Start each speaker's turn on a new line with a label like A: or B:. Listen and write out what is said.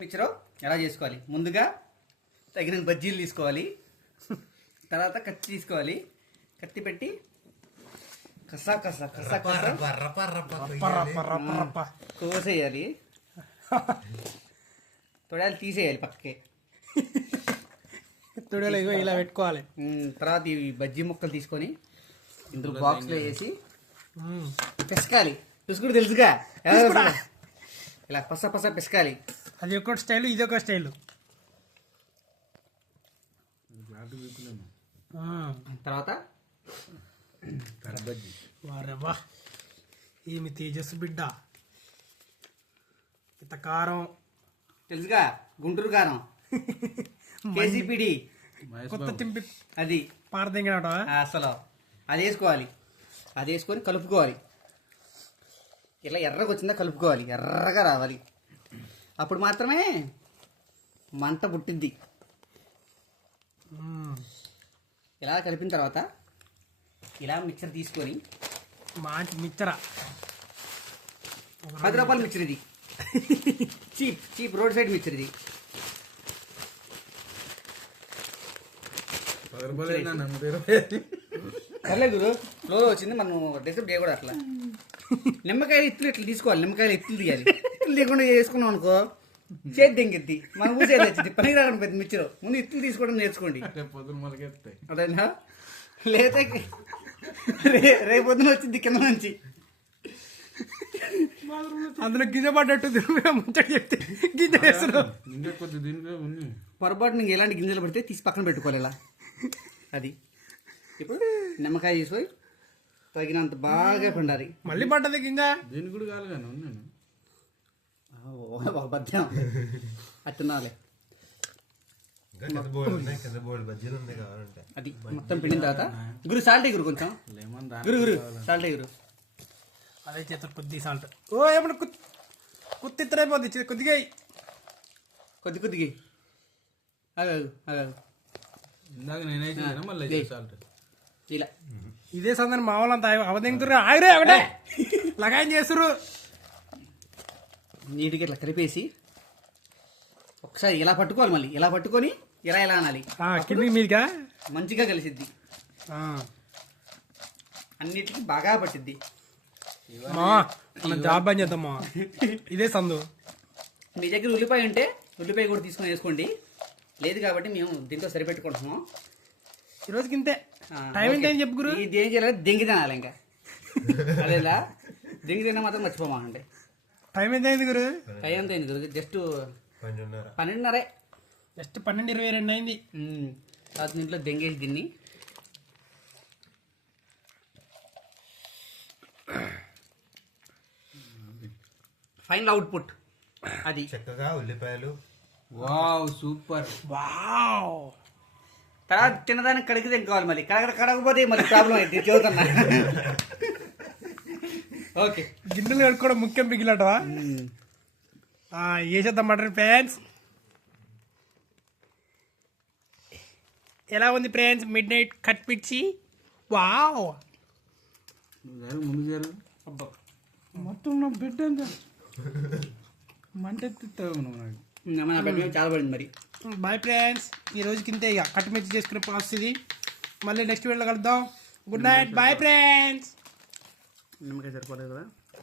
A: Picture ఎలా చేసుకోవాలి? ముందుగా తగిన బజ్జీలు తీసుకోవాలి, తర్వాత కత్తి తీసుకోవాలి, కత్తి పెట్టి కసా కసా కసా కోసేయాలి, తొడాలు తీసేయాలి పక్కకి,
B: తొడాలు ఇలా పెట్టుకోవాలి.
A: తర్వాత ఈ బజ్జీ ముక్కలు తీసుకొని ఇందులో బాక్స్లో వేసి పిసకాలి. పిసుకుడు తెలుసుగా, ఇలా పస పస పిసకాలి.
B: అది ఒక స్టైల్, ఇది ఒక స్టైల్.
A: తర్వాత
B: వారెవ్వా, ఏమి తేజస్సు బిడ్డ. ఇంత కారం
A: తెలుసుగా, గుంటూరు కారం, కేజీపీడి
B: కొత్త తింపి
A: అది
B: పారదెంగినట.
A: అసలు అది వేసుకోవాలి. అది వేసుకొని కలుపుకోవాలి. ఇలా ఎర్రగా వచ్చిందా కలుపుకోవాలి, ఎర్రగా రావాలి. అప్పుడు మాత్రమే మంట పుట్టిద్ది. ఇలా కలిపిన తర్వాత ఇలా మిక్చర్ తీసుకొని,
B: మంచి మిక్చరా,
A: 10 రూపాయల మిక్చర్ ఇది, cheap cheap roadside mixture ఇది. సర్లే గురు, ఫ్లోలో వచ్చింది, మనం డిస్టర్బ్ చేయకూడదు. అట్లా నిమ్మకాయలు ఇత్తులు ఇట్లా తీసుకోవాలి, నిమ్మకాయలు ఇత్తులు తీయాలి. ఇత్తులు తీయకుండా చేసుకున్నాం అనుకో చేతి దెంగిద్ది, మన ఊసేది వచ్చింది. పనికి రావడం పెద్ద మిక్చర్. ముందు ఇత్తులు తీసుకోవడం నేర్చుకోండి, అదేనా? లేదా రేపు పొద్దున వచ్చింది కింద నుంచి.
B: అందులో గింజ పడ్డట్టు ముచ్చట చెప్తే గింజ వేస్తున్నావు.
A: పొరపాటు నీకు ఎలాంటి గింజలు పడితే తీసి పక్కన పెట్టుకోవాలి. ఇలా అది ఇప్పుడు నిమ్మకాయ తీసుకొని తగినంత బాగా పండాలి.
B: మళ్ళీ పడ్డది గింజ.
C: దీనికి కూడా కాదు కానీ ఉన్నాను
A: బద్యం అట్టున్నాలే. అది మొత్తం పిండిన తర్వాత గురు సాల్ట్ గురు, కొంచెం గురు గురు సాల్ట్ గురు.
B: అదే చేస్తారు కొద్ది సాల్ట్. ఓ ఏమన్నా కుత్తిత్తరైపోద్ది, కొద్దిగా
A: కొద్ది కొద్దిగా అగాగు అగాగు.
C: ఇందాక నేనైతే మళ్ళీ సాల్ట్
A: ఇలా
B: ఇదే సందర్భం మా వాళ్ళంతా అవదెంగుతురు. ఆగరే ఒకటే లగాయం చేస్తురు.
A: నీటికి ఇట్లా కలిపేసి ఒకసారి ఇలా పట్టుకోవాలి, మళ్ళీ ఇలా పట్టుకొని ఇలా ఇలా అనాలి.
B: కిందికి మీదిగా
A: మంచిగా కలిసిద్ది, అన్నిటికీ బాగా పట్టిద్ది.
B: మనం జాబ్ అని చేద్దామా, ఇదే సందు.
A: మీ దగ్గర ఉల్లిపాయ ఉంటే ఉల్లిపాయ కూడా తీసుకొని వేసుకోండి. లేదు కాబట్టి మేము దీంతో సరిపెట్టుకుంటున్నాము.
B: ఈరోజుకి ఇంతే. టైం ఎంత అని చెప్పు గురు.
A: ఇది ఏం చేయాలి, దెంగి తినాలి. ఇంకా అదేలా దెంగి తిన్నా మాత్రం మర్చిపోమానండి.
B: టైం ఎంత అయింది గురు?
A: టైం ఎంత అయింది గురు? జస్ట్ 12:30.
B: జస్ట్ 12:22 అయింది.
A: తర్వాత దీంట్లో దెంగేసి దీన్ని ఫైనల్ అవుట్పుట్ అది.
D: చక్కగా ఉల్లిపాయలు.
C: Wow, super.
B: వావ్.
A: తర్వాత తినదానికి కడిగి తినుకోవాలి. మళ్ళీ కడగకపోతే మళ్ళీ ప్రాబ్లం అయింది, చదువుతున్నా. ఓకే,
B: గిన్నెలు కడుక్కోవడం ముఖ్యం పిగిలటవా. వేసేద్దాం మటన్ ఫ్రెండ్స్. ఎలా ఉంది ఫ్రెండ్స్ మిడ్ నైట్ కట్ పిచ్చి? వావ్.
C: ముందు గారు మొత్తం నా బిడ్డ మంట ఎత్తుతావు నాకు.
A: నా బిడ్డ చాలా పడింది మరి.
B: బాయ్ ఫ్రెండ్స్, ఈ రోజుకి ఇంతే. ఇక కట్ మిర్చి చేసుకునే ప్రాసెస్ ఇది. మళ్ళీ నెక్స్ట్ వీడియోలో కలుద్దాం. Good night, bye friends.
A: నిమ్మకాయ సరిపోలేదు కదా.